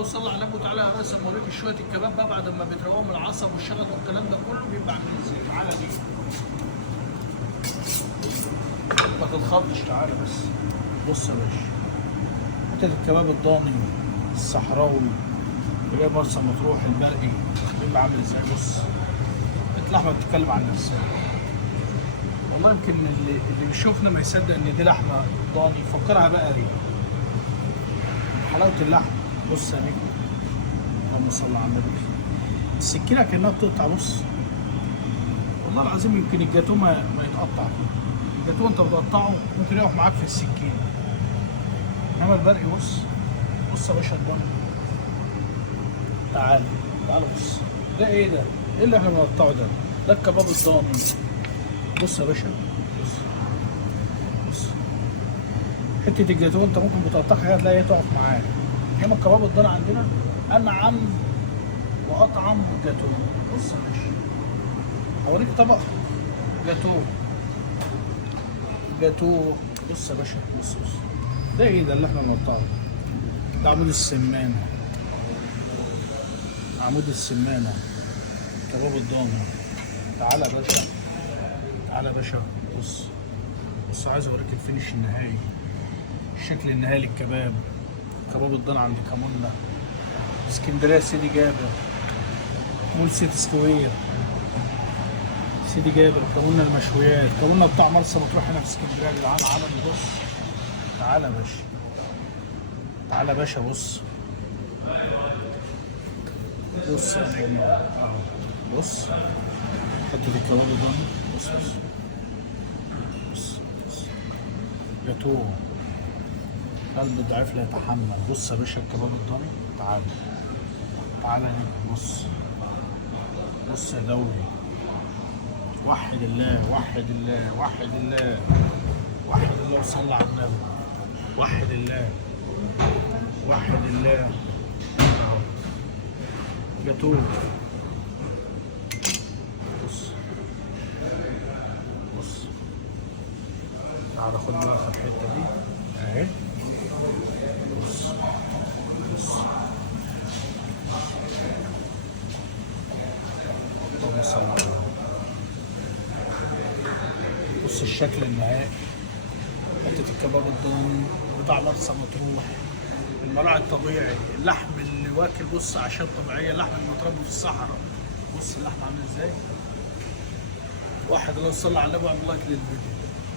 الله وصلى على النبي وتعالى يا ريس، اوريك شويه الكباب بقى بعد ما بيتروقوا من العصب والشغل والكلام ده كله بيبقى عامل ازاي. تعالى دي ما تتخضش، تعالى بس. بص يا باشا، حته الكباب الضاني الصحراوي اللي هي مرسى مطروح البرقي بيبقى عامل ازاي. بص اللحمه بتتكلم عن نفسها والله. يمكن اللي بيشوفنا ما يصدق ان دي لحمه ضاني، يفكرها بقري. حلاوه اللحم بص يا نجم، اللهم صل على النبي. السكينه كانها بتقطع. بص والله العظيم يمكن الجاتوه ما يتقطع. الجاتوه انت بتقطعه ممكن يقف معاك في السكينه، انما البرقي بص. بص يا باشا الضاني، تعالى بص. ده ايه ده؟ ايه اللي احنا بنقطعه ده؟ ده الكباب الضاني. بص يا باشا، بص حته الجاتوه انت ممكن بتقطعها هتلاقيها تقف معاك، انما الكباب الضاني عندنا انعم واطعم من الجاتوه. بص يا باشا هوريك طبق جاتوه. بص يا باشا، بص ده ايه ده اللي احنا بنقطعه؟ ده عمود السمانه، كباب الضاني. تعالى يا باشا، تعالى يا باشا. بص عايز اوريك الفينش النهائي، الشكل النهائي للكباب. كباب الضاني عند كمونة اسكندريه، سيدي جابر، مول سيتي سكوير، سيدي جابر، كمونة المشويات، كمونة بتاع مرسى مطروح هنا في اسكندريه يا جدعان. عالمي. بص تعالى يا باشا، تعالى يا باشا. بص يا نجم، بص حته الكباب الضاني. بص جاتوه، قلب الضعيف لا يتحمل. بص يا باشا الكباب الضاني. تعالى نجم. بص يا دوري، وحد الله وصلى على النبي. وحد الله جاتوه. بص تعالى خد بقى الحته دي اهي. بص اللهم صل على النبي. بص الشكل النهائي، حته الكباب الضاني بتاع مرسى مطروح، المراعي الطبيعي، اللحم اللي واكل. بص عشان طبيعيه، اللحم اللي متربي في الصحراء. بص اللحم عامل ازاي. واحد الله يصلي على النبي وعلى لايك للفيديو.